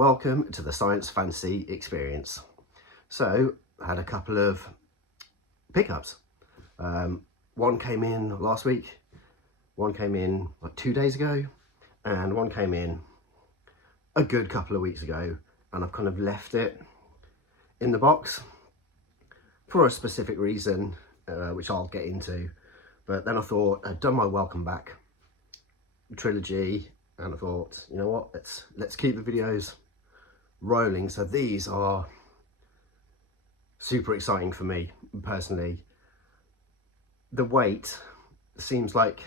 welcome to the Science Fantasy Experience. So, I had a couple of pickups. One came in last week, one came in like 2 days ago, and one came in a good couple of weeks ago, and I've kind of left it in the box for a specific reason, which I'll get into. But then I thought I'd done my welcome back trilogy, and I thought, you know what, let's keep the videos rolling. So these are super exciting for me personally. The wait seems like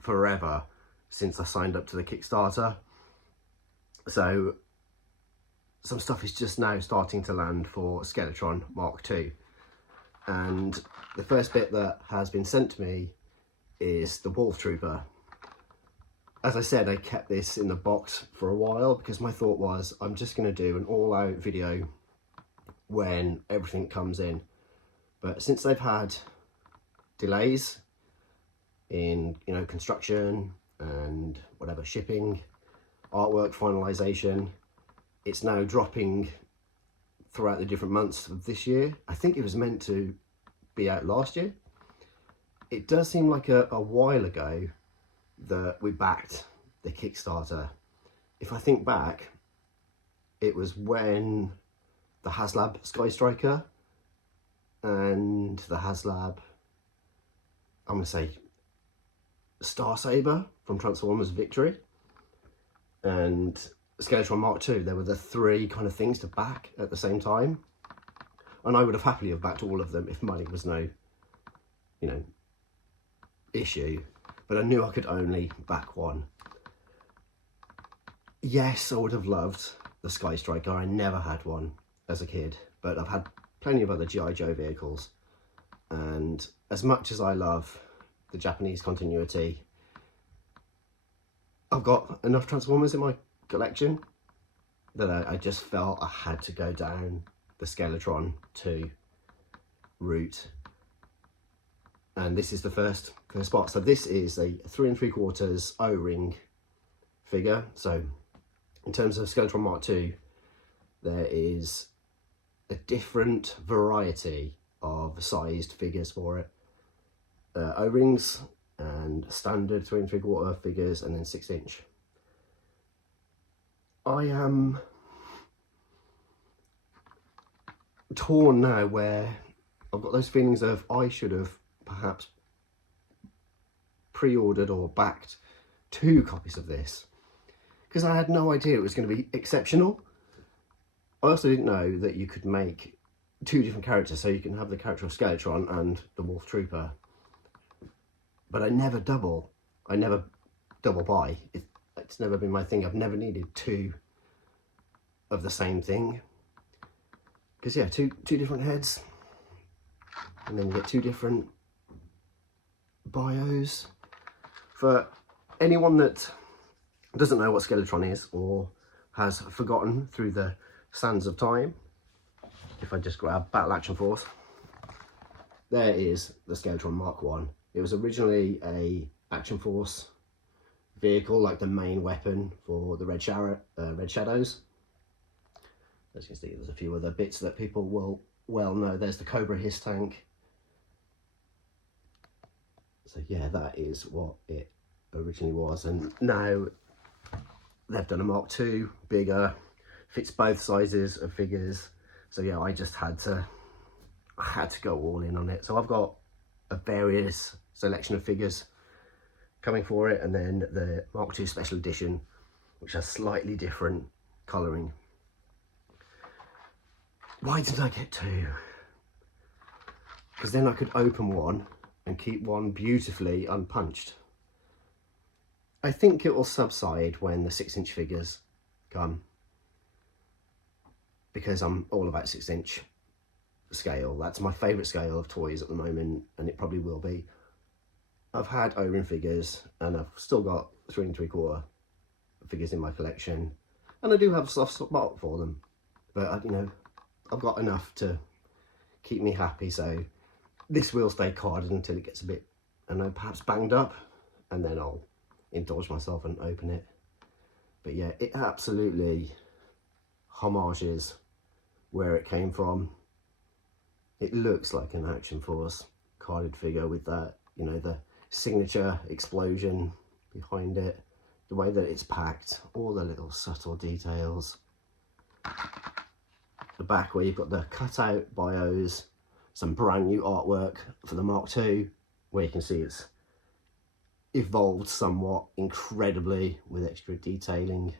forever since I signed up to the Kickstarter. So some stuff is just now starting to land for Skeletron Mark II. And the first bit that has been sent to me is the Wolf Trooper. As I said, I kept this in the box for a while because my thought was I'm just going to do an all-out video when everything comes in. But since they've had delays in, construction and whatever, shipping, artwork finalization, it's now dropping throughout the different months of this year. I think it was meant to be out last year. It does seem like a while ago that we backed the Kickstarter. If I think back, it was when the HasLab Sky Striker and the HasLab, I'm going to say Star Saber from Transformers Victory and Skeletron Mark II, there were the three kind of things to back at the same time. And I would have happily have backed all of them if money was no, issue. But I knew I could only back one. Yes, I would have loved the Sky Striker. I never had one as a kid, but I've had plenty of other G.I. Joe vehicles. And as much as I love the Japanese continuity, I've got enough Transformers in my collection that I just felt I had to go down the Skeletron 2 route. And this is the first spot. So this is a 3 3/4 O-ring figure. So in terms of Skeletron Mark II, there is a different variety of sized figures for it. O-rings and standard 3 3/4 figures, and then 6-inch. I am torn now where I've got those feelings of I should have perhaps pre-ordered or backed 2 copies of this because I had no idea it was going to be exceptional. I also didn't know that you could make 2 different characters, so you can have the character of Skeletron and the Wolf Trooper. But I never double buy. It's never been my thing. I've never needed 2 of the same thing. Because yeah, two different heads. And then you get 2 different bios. For anyone that doesn't know what Skeletron is or has forgotten through the sands of time, if I just grab Battle Action Force, there is the Skeletron Mark I. It was originally a Action Force vehicle, like the main weapon for the Red Shadows. As you can see, there's a few other bits that people will well know. There's the Cobra Hiss tank. So yeah, that is what it originally was. And now they've done a Mark II, bigger, fits both sizes of figures. So yeah, I just had to go all in on it. So I've got a various selection of figures coming for it, and then the Mark II Special Edition, which has slightly different colouring. Why didn't I get 2? Because then I could open one and keep one beautifully unpunched. I think it will subside when the 6-inch figures come, because I'm all about 6-inch scale. That's my favourite scale of toys at the moment, and it probably will be. I've had O-ring figures, and I've still got 3 3/4 figures in my collection, and I do have a soft spot for them. But I've got enough to keep me happy. So this will stay carded until it gets a bit, perhaps banged up, and then I'll indulge myself and open it. But yeah, it absolutely homages, where it came from. It looks like an Action Force carded figure with that, you know, the signature explosion behind it, the way that it's packed, all the little subtle details. The back where you've got the cutout bios, some brand new artwork for the Mark II, where you can see it's evolved somewhat incredibly with extra detailing,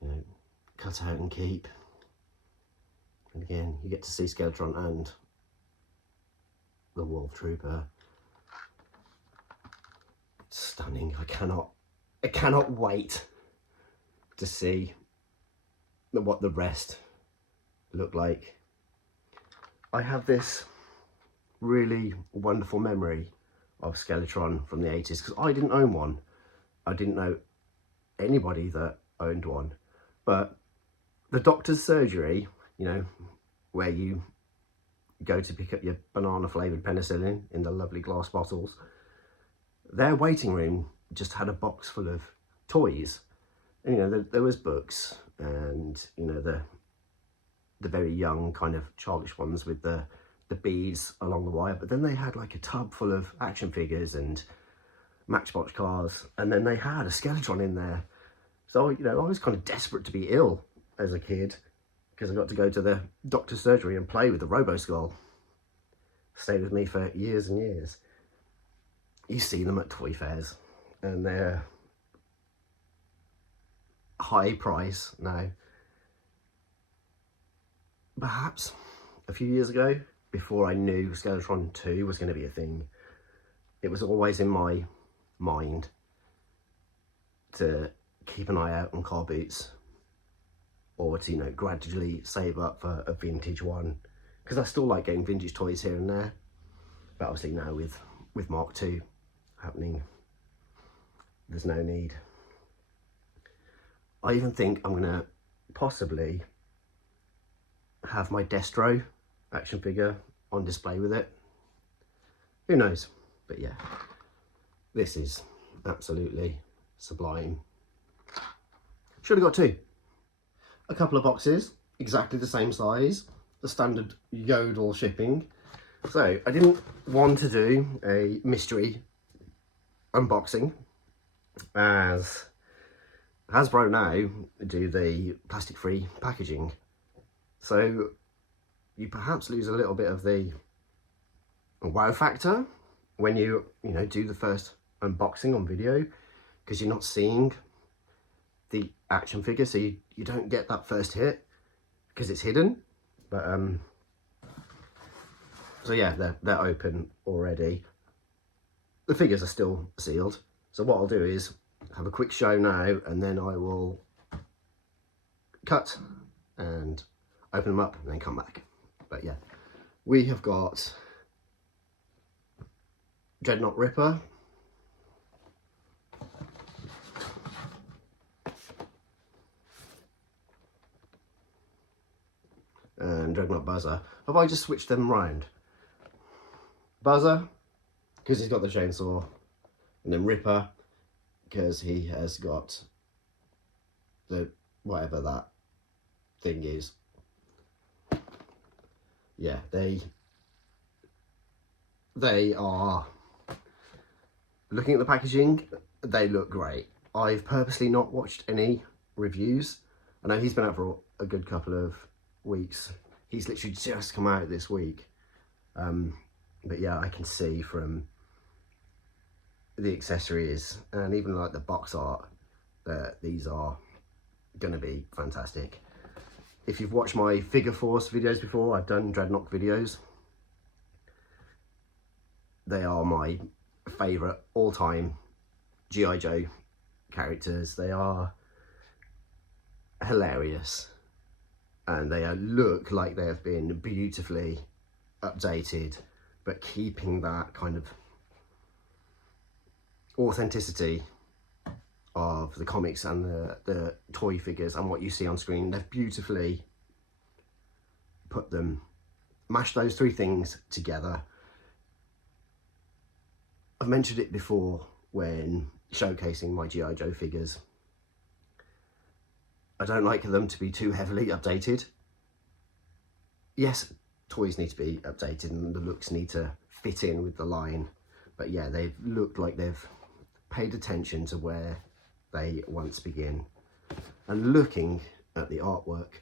you know, cut out and keep. And again, you get to see Skeletron and the Wolf Trooper. Stunning. I cannot wait to see what the rest look like. I have this really wonderful memory of Skeletron from the 80s because I didn't own one. I didn't know anybody that owned one. But the doctor's surgery, you know, where you go to pick up your banana flavoured penicillin in the lovely glass bottles, their waiting room just had a box full of toys. And, you know, there was books and, you know, the very young kind of childish ones with the beads along the wire, but then they had like a tub full of action figures and Matchbox cars, and then they had a Skeletron in there. So, you know, I was kind of desperate to be ill as a kid because I got to go to the doctor's surgery and play with the Robo-Skull. Stayed with me for years and years. You see them at toy fairs and they're high price now. Perhaps a few years ago, before I knew Skeletron 2 was going to be a thing, it was always in my mind to keep an eye out on car boots, or to, you know, gradually save up for a vintage one, because I still like getting vintage toys here and there. But obviously now with Mark II happening, there's no need. I even think I'm gonna possibly have my Destro action figure on display with it. Who knows? But yeah, this is absolutely sublime. Should have got two. A couple of boxes, exactly the same size, the standard Yodel shipping. So I didn't want to do a mystery unboxing, as Hasbro now do the plastic-free packaging. So you perhaps lose a little bit of the wow factor when you do the first unboxing on video, because you're not seeing the action figure, so you don't get that first hit because it's hidden. But so yeah, they're open already. The figures are still sealed, so what I'll do is have a quick show now, and then I will cut and open them up and then come back. But yeah, we have got Dreadnought Ripper, and Dreadnought Buzzer. Have I just switched them round? Buzzer, because he's got the chainsaw, and then Ripper, because he has got the whatever that thing is. Yeah, they are, looking at the packaging, they look great. I've purposely not watched any reviews. I know he's been out for a good couple of weeks. He's literally just come out this week. But yeah, I can see from the accessories and even like the box art that these are going to be fantastic. If you've watched my Figure Force videos before, I've done Dreadnought videos. They are my favourite all-time G.I. Joe characters. They are hilarious, and they look like they have been beautifully updated, but keeping that kind of authenticity of the comics and the toy figures and what you see on screen. They've beautifully mashed those three things together. I've mentioned it before when showcasing my G.I. Joe figures. I don't like them to be too heavily updated. Yes, toys need to be updated and the looks need to fit in with the line. But yeah, they've looked like they've paid attention to where they once begin. And looking at the artwork,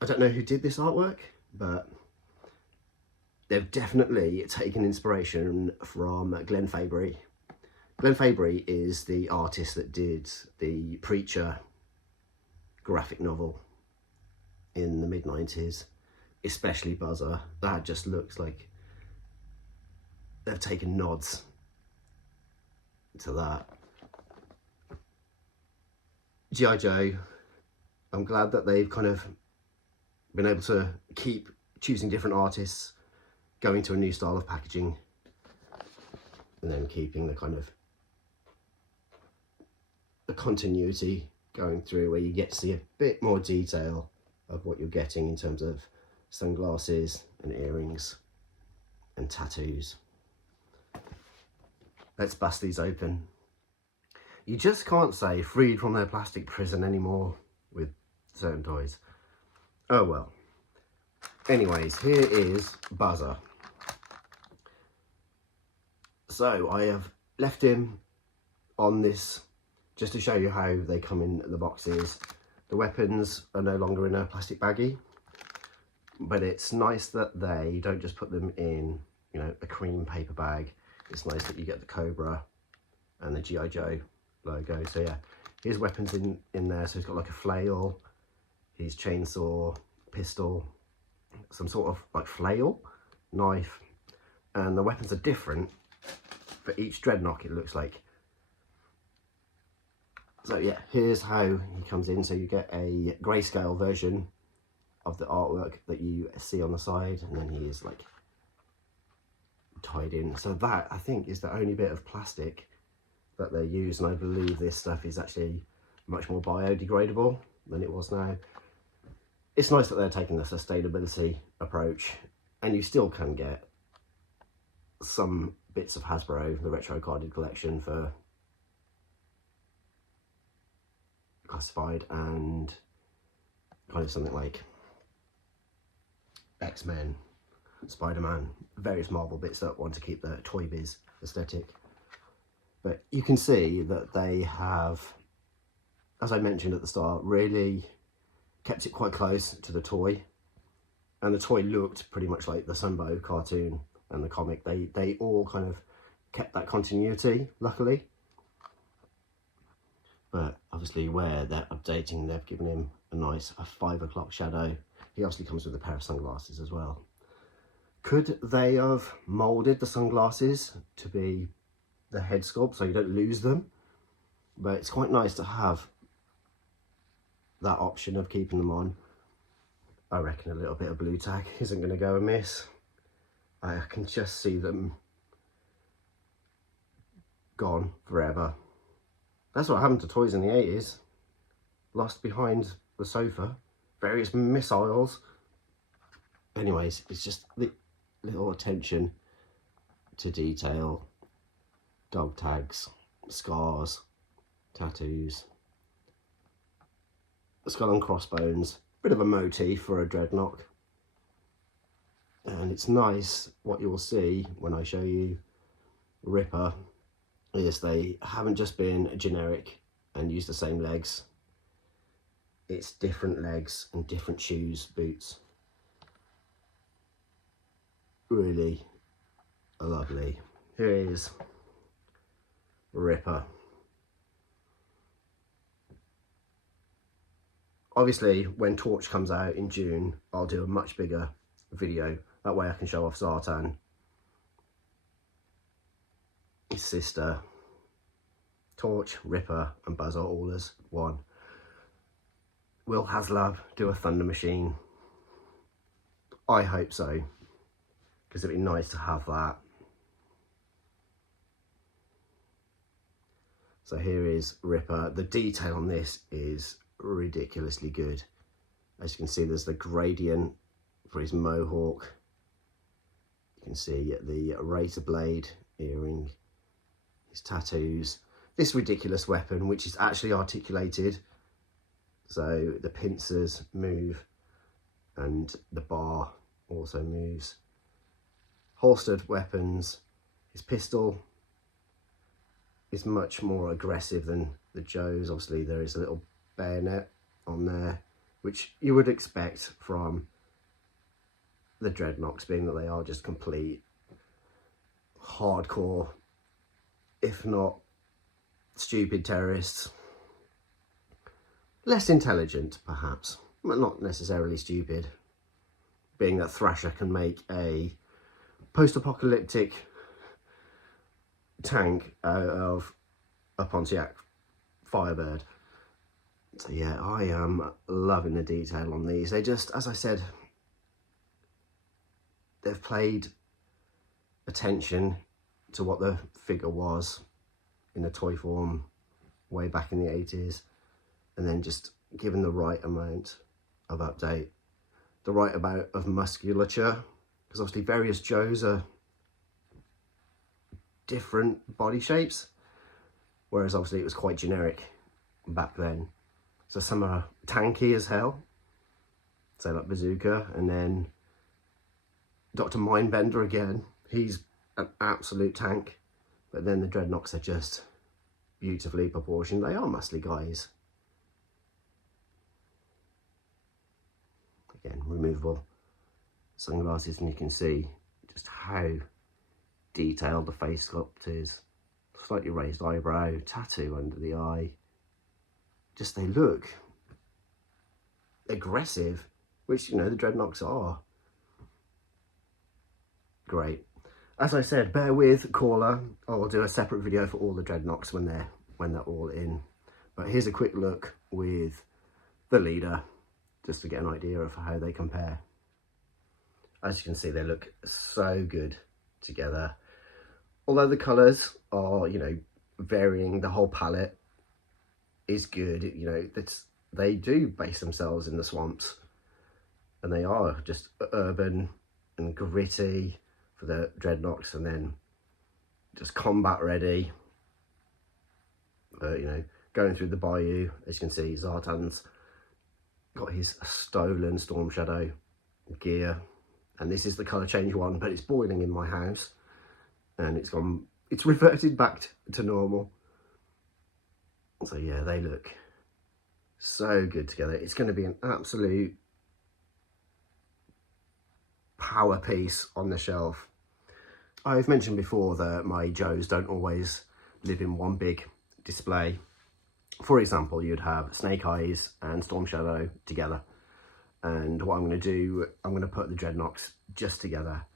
I don't know who did this artwork, but they've definitely taken inspiration from Glenn Fabry. Glenn Fabry is the artist that did the Preacher graphic novel in the mid-90s, especially Buzzer. That just looks like they've taken nods to that. G.I. Joe, I'm glad that they've kind of been able to keep choosing different artists, going to a new style of packaging, and then keeping the kind of the continuity going through, where you get to see a bit more detail of what you're getting in terms of sunglasses and earrings and tattoos. Let's bust these open. You just can't say freed from their plastic prison anymore with certain toys. Oh well. Anyways, here is Buzzer. So I have left him on this just to show you how they come in the boxes. The weapons are no longer in a plastic baggie, but it's nice that they don't just put them in, you know, a cream paper bag. It's nice that you get the Cobra and the G.I. Joe logo. So yeah, his weapons in there. So he's got like a flail, his chainsaw, pistol, some sort of like flail, knife, and the weapons are different for each Dreadnok, it looks like. So yeah, here's how he comes in. So you get a grayscale version of the artwork that you see on the side, and then he is like tied in. So that, I think, is the only bit of plastic that they use, and I believe this stuff is actually much more biodegradable than it was now. It's nice that they're taking the sustainability approach, and you still can get some bits of Hasbro, the retro carded collection, for classified, and kind of something like X-Men, Spider-Man, various Marvel bits that want to keep the Toy Biz aesthetic. But you can see that they have, as I mentioned at the start, really kept it quite close to the toy, and the toy looked pretty much like the Sunbow cartoon and the comic. They all kind of kept that continuity, luckily. But obviously where they're updating, they've given him a nice 5 o'clock shadow. He obviously comes with a pair of sunglasses as well. Could they have moulded the sunglasses to be the head sculpt so you don't lose them? But it's quite nice to have that option of keeping them on. I reckon a little bit of blue tack isn't going to go amiss. I can just see them gone forever. That's what happened to toys in the 80s. Lost behind the sofa. Various missiles. Anyways, it's just the little attention to detail. Dog tags, scars, tattoos. Skull and crossbones. Bit of a motif for a Dreadnok. And it's nice, what you'll see when I show you Ripper, is they haven't just been generic and used the same legs. It's different legs and different shoes, boots. Really lovely. Here is Ripper. Obviously, when Torch comes out in June, I'll do a much bigger video. That way I can show off Zartan, his sister, Torch, Ripper and Buzz are all as one. Will HasLab do a Thunder Machine? I hope so, because it'd be nice to have that. So here is Ripper. The detail on this is ridiculously good. As you can see, there's the gradient for his mohawk. You can see the razor blade earring, his tattoos, this ridiculous weapon, which is actually articulated So the pincers move and the bar also moves. Holstered weapons, his pistol is much more aggressive than the Joe's. Obviously there is a little bayonet on there, which you would expect from the Dreadnoks, being that they are just complete hardcore, if not stupid terrorists. Less intelligent, perhaps, but not necessarily stupid, being that Thrasher can make a post-apocalyptic tank out of a Pontiac Firebird. So yeah, I am loving the detail on these. They just, as I said, they've paid attention to what the figure was in the toy form way back in the 80s, and then just given the right amount of update, the right amount of musculature, because obviously various Joes are different body shapes, whereas obviously it was quite generic back then. So some are tanky as hell, say like Bazooka, and then Dr. Mindbender again, he's an absolute tank, but then the Dreadnoks are just beautifully proportioned. They are muscly guys. Again, removable sunglasses, and you can see just how detailed the face sculpt is. Slightly raised eyebrow, tattoo under the eye. Just, they look aggressive, which, you know, the Dreadnoks are. Great. As I said, bear with Caller. I'll do a separate video for all the Dreadnoks when they're all in. But here's a quick look with the leader, just to get an idea of how they compare. As you can see, they look so good together. Although the colours are, you know, varying, the whole palette is good. You know, they do base themselves in the swamps, and they are just urban and gritty for the Dreadnoks, and then just combat ready. You know, going through the bayou, as you can see, Zartan's got his stolen Storm Shadow gear, and this is the colour change one, but it's boiling in my house, and it's reverted back to normal. So yeah, they look so good together. It's going to be an absolute power piece on the shelf. I've mentioned before that my Joes don't always live in one big display. For example, you'd have Snake Eyes and Storm Shadow together, and what I'm going to do, I'm going to put the Dreadnoks just together,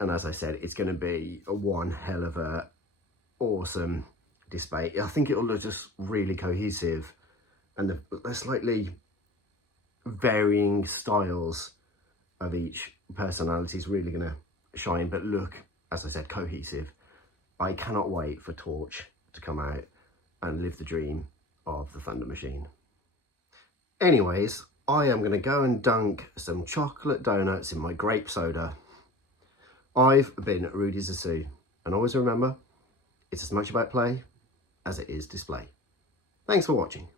and as I said, it's going to be one hell of a awesome display. I think it'll look just really cohesive, and the slightly varying styles of each personality is really going to shine, but look, as I said, cohesive. I cannot wait for Torch to come out and live the dream of the Thunder Machine. Anyways, I am going to go and dunk some chocolate donuts in my grape soda. I've been Rudy Zasu, and always remember, it's as much about play as it is display. Thanks for watching.